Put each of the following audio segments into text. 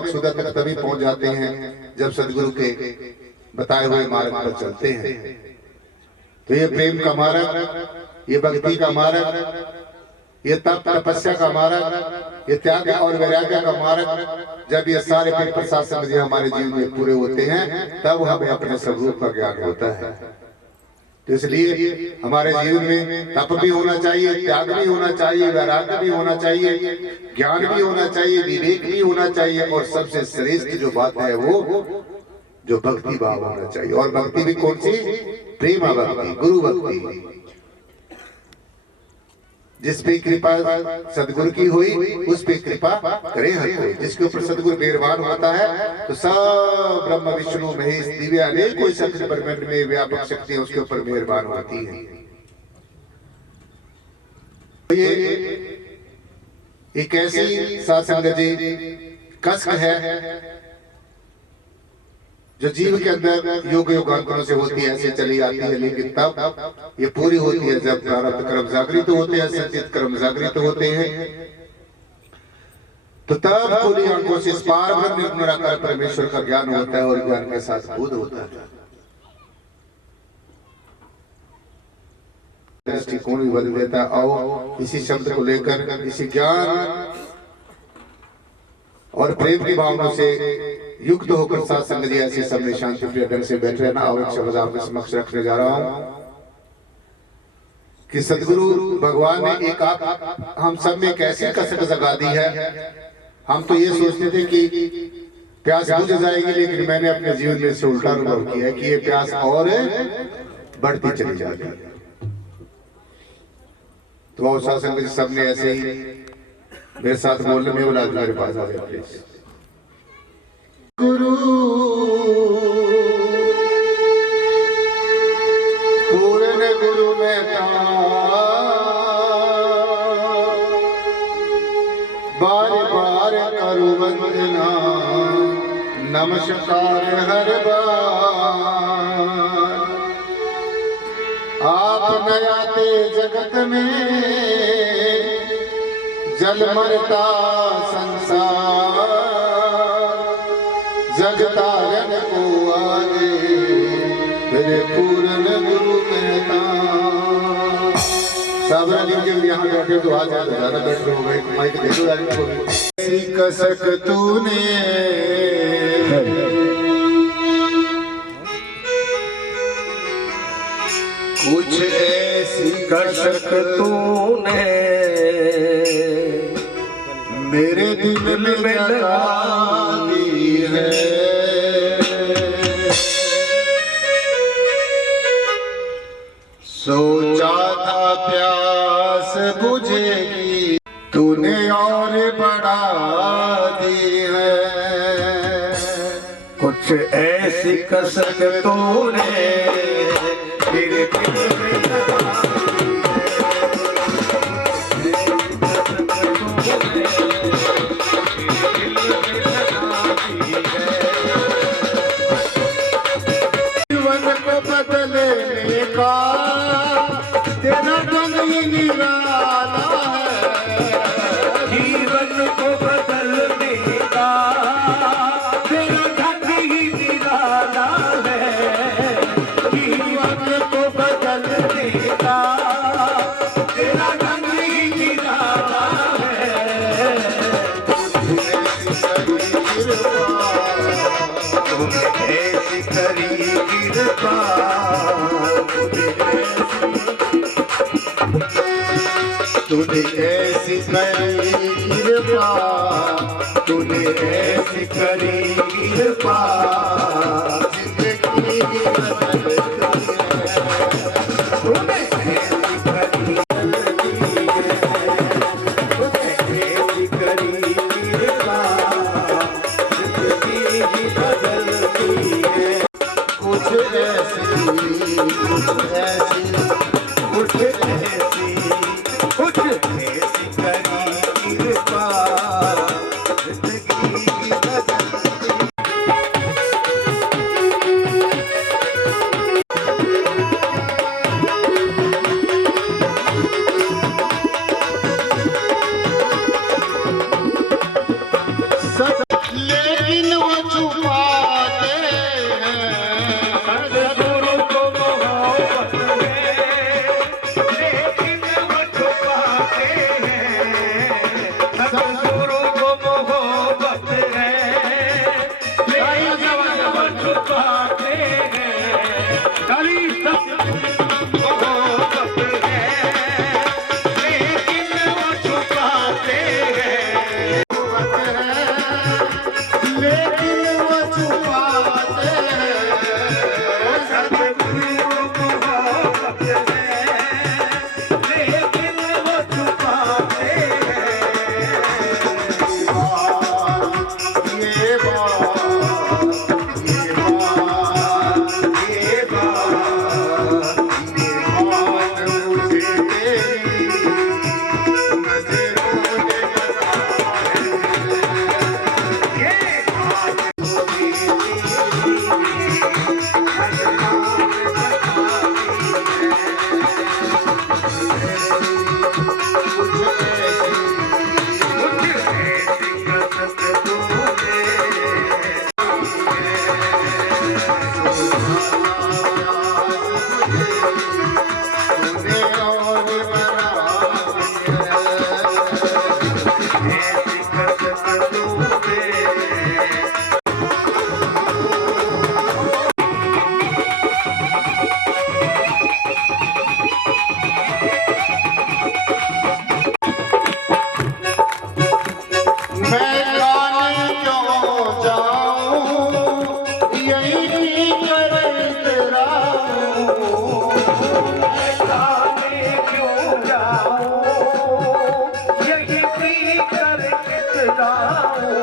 मकसूदा तक तभी पहुंच जाते हैं जब सदगुरु के बताए हुए मार्ग पर चलते हैं। तो ये प्रेम का मार्ग, ये भक्ति का मार्ग, ये तप तपस्या का मार्ग, ये त्याग और वैराग्य का मार्ग, जब ये सारे प्रसाद समझे हमारे जीवन में पूरे होते हैं तब हमें अपने स्वरूप का ज्ञान होता है। तो इसलिए हमारे जीवन में तप भी होना चाहिए, त्याग भी होना चाहिए, वैराग्य भी होना चाहिए, ज्ञान भी होना चाहिए, विवेक भी होना चाहिए, और सबसे श्रेष्ठ जो बात है वो जो भक्ति भाव होना चाहिए। और भक्ति भी कौन सी? प्रेम भक्ति, गुरु भक्ति। जिस पे कृपा सदगुरु की हुई उस पे कृपा करे हर कोई। जिसके ऊपर सदगुरु मेहरबान होता है तो सब ब्रह्म विष्णु महेश दिव्य अनेक कोई शक्ति ब्रह्मांड में व्यापक शक्तियां उसके ऊपर मेहरबान होती हैं। तो ये एक ऐसी साधसंग जी कसक है जो जीव के अंदर योग योगांतरों से होती है, ऐसे चली आती है, लेकिन तब ये पूरी होती है जब प्रारब्ध कर्म जागृत होते हैं, संचित कर्म जागृत होते हैं, तो तब खुली आंखों से पार ब्रह्म निराकार परमेश्वर का ज्ञान होता है और ज्ञान के साथ बोध होता है। दृष्टिकोण भी बदल देता है। आओ इसी शब्द को लेकर, इसी ज्ञान और प्रेम की भावना से युक्त होकर साथ संग जी ऐसे सबने शांति प्रिय ढंग से बैठ रहना। और एक शब्द आपके समक्ष रखने जा रहा हूं कि सदगुरु भगवान ने एक आप हम सब में कैसी कसक जगा दी है। हम तो ये सोचते थे कि प्यास बुझ जाएगी, लेकिन मैंने अपने जीवन में से उल्टा अनुभव किया है कि ये प्यास और बढ़ती चली जाती है। तो शासन जी सबने ऐसे ही मेरे साथ बोलने में बोला, मेरे पास आ गया प्लीज। गुरु पूर्ण गुरु में बार बार करु वंदना, नमस्कार हर बार। आप नयाते जगत में जल मरता संसार, जगतारण को आगे मेरे पूर्ण गुरु कहता। सावरा लिंग यहाँ बैठे तो आ जाए, ज्यादा बैठे हो गए, माइक दे दो यार इनको भी। ऐसी कसक तूने कुछ ऐसी कसक तूने मेरे दिल में लगा दी है। सोचा था प्यास बुझेगी, तूने और बढ़ा दी है। कुछ ऐसी कसक तूने मेरे दिल में लगा तेरा ढंग ही निराला है। जीवन को बदलने का तेरा ढंग ही निराला है। जीवन को बदलने का तेरा ढंग ही निराला है। तुमने ऐसी करी कृपा, तूने ऐसी करी कृपा, तूने ऐसी करी कृपा, जिंदगी बदल दी है। तूने ऐसी करी कृपा, जिंदगी बदल दी है। कुछ ऐसी कुछ ऐसी कुछ ऐसी कुछ ऐसी करी कृपा, जिंदगी बदल दी। जाऊं यही कर इतराऊं, जाने क्यों जाऊं यही कर इतराऊं,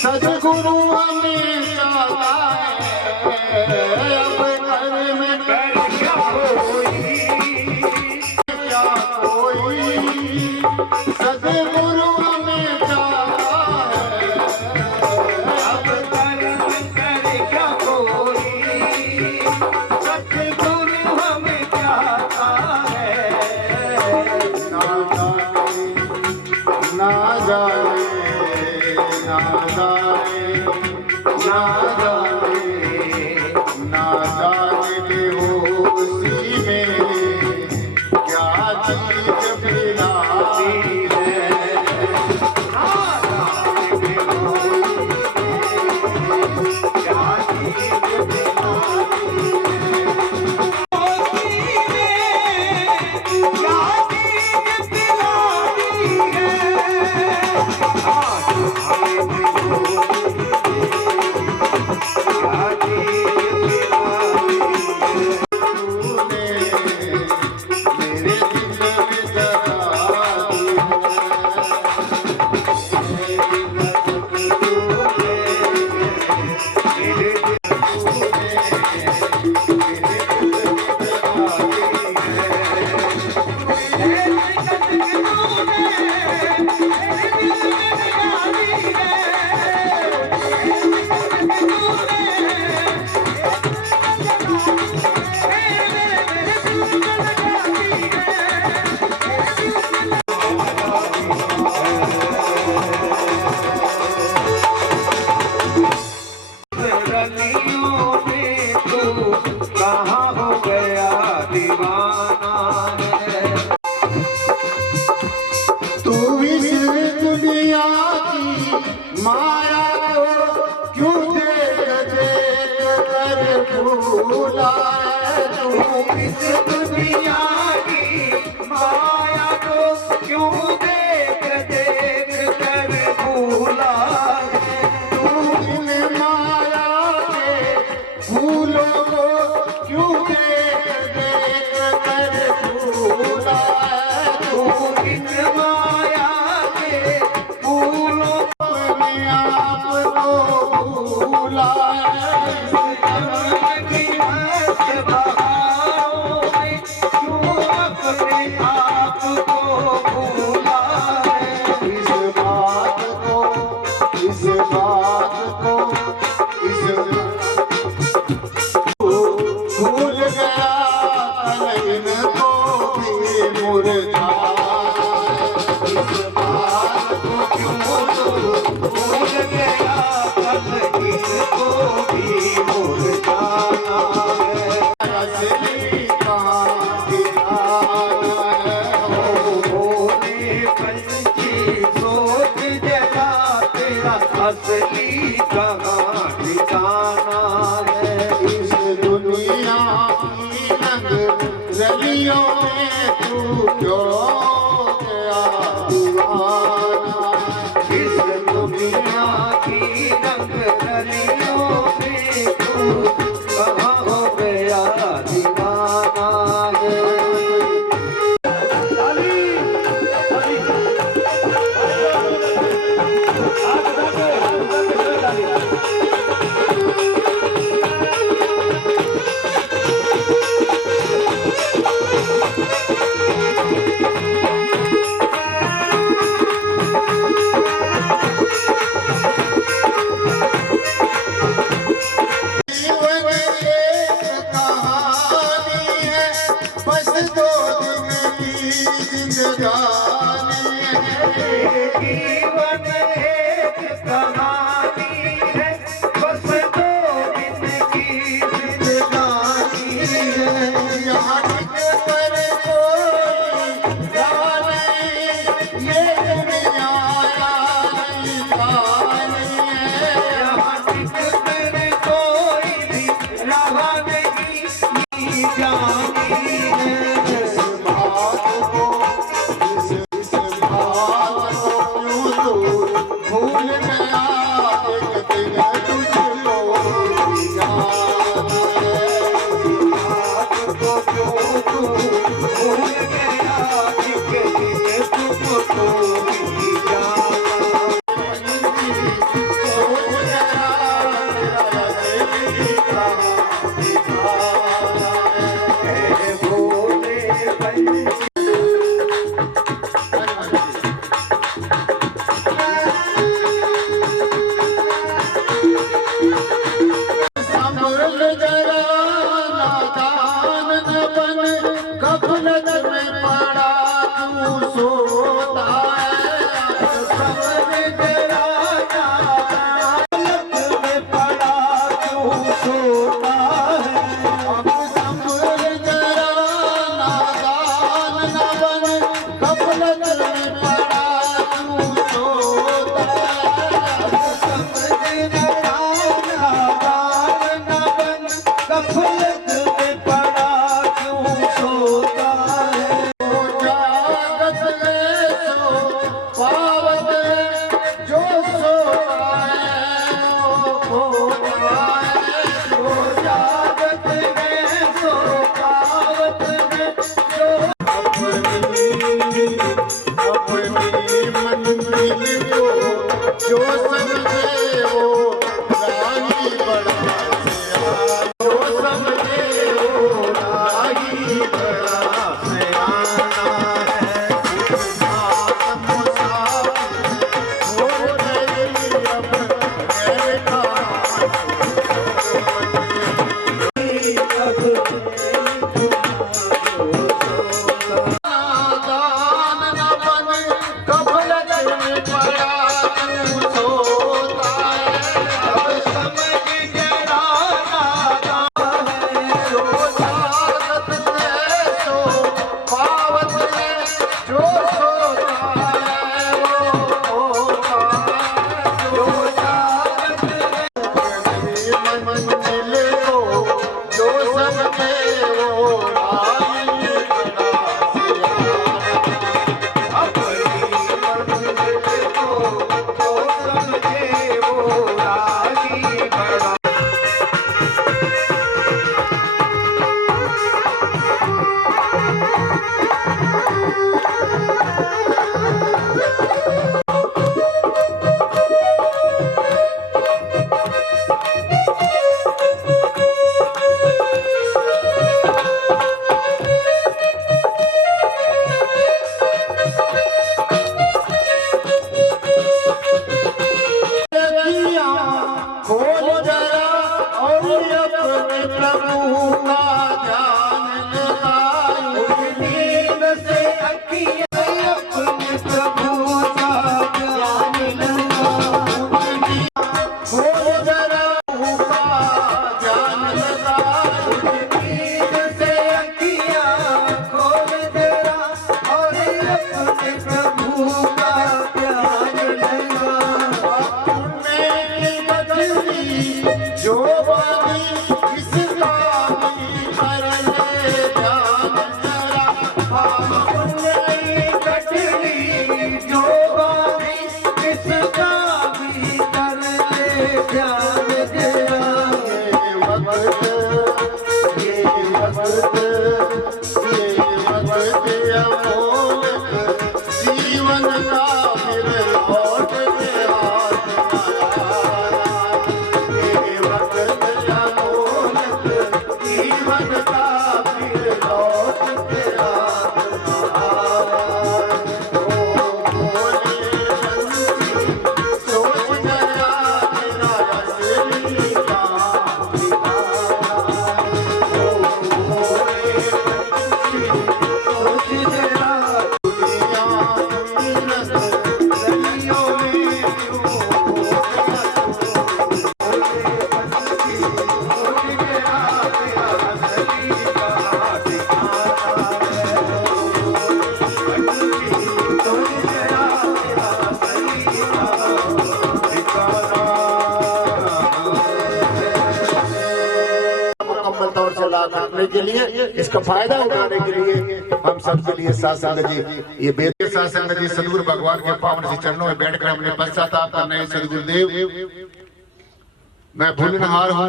सद्गुरु हमें चाहता है, अब घर में कर क्या कोई सद्गुरु हमें चाहता है, अब कर क्या कोई सतगुरु हमें चाहता है, ना जाने ना जाने ना जाने ना जाने बेहोशी में क्या चीज पिलाती है, ना जाने बेहोशी क्या चीज पिलाती माया को क्यों देख देख कर भूला तू, इस दुनिया की माया को क्यों देख देख कर भूला, तू इन माया के फूलों को क्यों देख देख कर भूला तू, इन माया के फूलों आपको भूला की मस्त बहारों में क्यों अपने आप को भूला है, इस बात को भूल गया कलइन को भी मुरझा, इस बात को क्यों भूल गया कलइन को भी मुरझाना है, असली कहाँ ठिकाना है, भोले पंछी सोच जगा तेरा असली कहाँ ठिकाना है, इस दुनिया की रंग रलियों में तू क्यों गया दीवाना, इस दुनिया की रंग रलियों में तू कहाँ हो गया दीवाना है। आज जीवन एक कहानी है, बस 2 दिन की जिंदगानी है। यहाँ टिककर कोई राह नहीं, ये दुनिया यारी कहानी है। यहाँ टिककर कोई भी राह नहीं, ये जानी है। इस बात को इस बात को यूं तो भूल गया, एक दिन तुझको याद है। बात को क्यों तू भूल गया, एक दिन तुमको भी जाना। सोच गया तेरा दिल का ऐ भोले पंछी संभल जरा नादान न बन, गफलत में पड़ा तू सोता है। समझ जरा नादान में पड़ा क्यों सोता है। अब संभल जरा नादान न बन, गफलत में पड़ा तू सोता है। समझ जरा नादान न बन, गफलत में पड़ा क्यों सोता है। जागत है सो पावत है, जो सोता है वो खोता है। जो जागत है सो पावत है, जो अपनी मंजिल को जो समझे वो राही बड़ा सियाना, जो समझे वो राही बड़ा सियाना है। मुसाफिर हो गई अब मेरे नादान न बन, गफलत में पड़ा तू सोता है। अब समझ जरा नादान है। जो जागत है सो पावत है, जो सोता है वो खोता है। जो जागत है अपनी मंजिल को जो समझे वो राही बड़ा सियाना। अपनी मंजिल को जो समझे वो राही बड़ा। करने के लिए, इसका फायदा उठाने के लिए हम सबके लिए साथ संगत जी ये बेहतर साथ संगत जी सदगुरु भगवान के पावन से चरणों में बैठकर हमने पश्चाताप करना है। सदगुरुदेव मैं भूलनहार हूँ,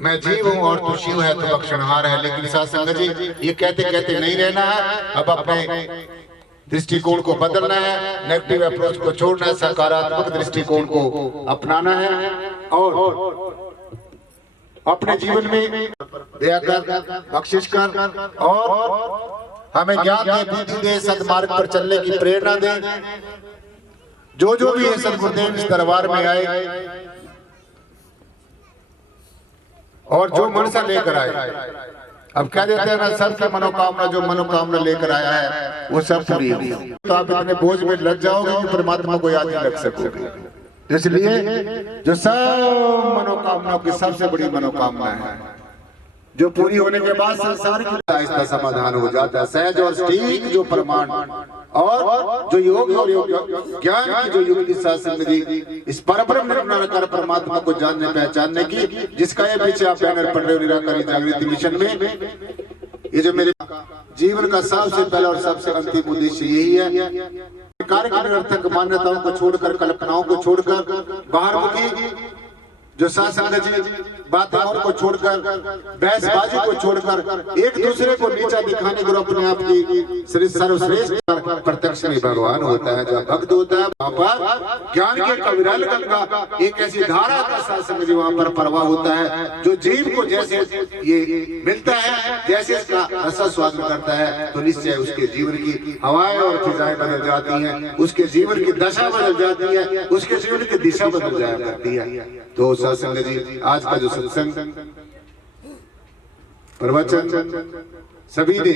मैं जीव हूँ और तू शिव है, तो बख्शनहार है। लेकिन साथ संगत जी ये कहते कहते नहीं रहना है, अब अपने दृष्टिकोण को बदलना है, नेगेटिव अप्रोच को छोड़ना है, सकारात्मक दृष्टिकोण को अपनाना है और अपने जीवन में दया कर, बख्शिश कर और हमें ज्ञान दे, बुद्धि दे, सद्मार्ग पर चलने की प्रेरणा दे। जो भी है सदगुरुदेव इस दरबार में आए और जो मनसा लेकर आए, अब कह देते हैं ना सबकी मनोकामना, जो मनोकामना लेकर आया है वो सब पूरी होगी। तो आप इतने बोझ में लग जाओगे कि परमात्मा को याद नहीं रख सकोगे। इसलिए जो सब मनोकामनाओं की सबसे बड़ी मनोकामना है, जो पूरी होने के बाद संसार की इसका समाधान हो जाता है। सहज और ठीक जो प्रमाण और जो योग और ज्ञान की जो युक्ति शास्त्र जी इस परब्रह्म निराकार परमात्मा को जानने पहचानने की, जिसका ये पीछे आप बैनर पढ़ रहे हो निराकारी जागृति मिशन में, ये जो मेरे जीवन का सबसे पहला और सबसे अंतिम उद्देश्य यही है, कार्य की निरर्थक मान्यताओं को छोड़कर, कल्पनाओं को छोड़कर, बाहरमुखी जो संगत जी बातें को छोड़कर, बहसबाजी को छोड़कर, एक दूसरे को नीचा दिखाने को अपने आप की सर्वश्रेष्ठ प्रत्यक्ष में भगवान होता है। जब भक्त होता है वहाँ पर ज्ञान के कविरल गंगा एक ऐसी धारा का सत्संग जी वहाँ पर प्रवाह होता है, जो जीव को जैसे ये मिलता है, जैसे इसका रसा स्वाद करता है, तो निश्चय उसके जीवन की हवाएं और फिजाएं बदल जाती हैं, उसके जीवन की दशा बदल जाती है, उसके जीवन की दिशा बदल जाया करती है। तो सत्संग जी आज का जो सत्संग प्रवचन सभी ने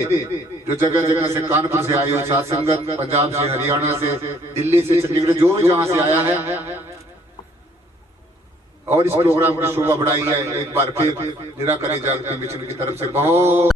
जो जगह जगह से, कानपुर से आए हो साथ संगत, पंजाब से, हरियाणा से, दिल्ली से, चंडीगढ़, जो भी जहां से आया है और इस प्रोग्राम की शोभा बढ़ाई है, एक बार फिर निराकारी जागृति मिशन की तरफ से बहुत